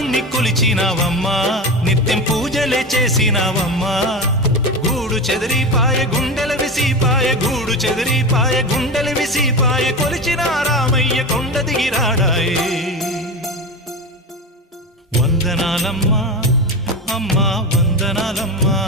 రాముణ్ణి కొలిచినావమ్మా నిత్యం పూజలే చేసినావమ్మా గూడు చెదిరిపాయ గుండెల విసిపాయ గూడు చెదిరిపాయ గుండెల విసిపాయ కొలిచిన రామయ్య కొండ దిగిరాడాయే వందనాలమ్మా అమ్మా వందనాలమ్మా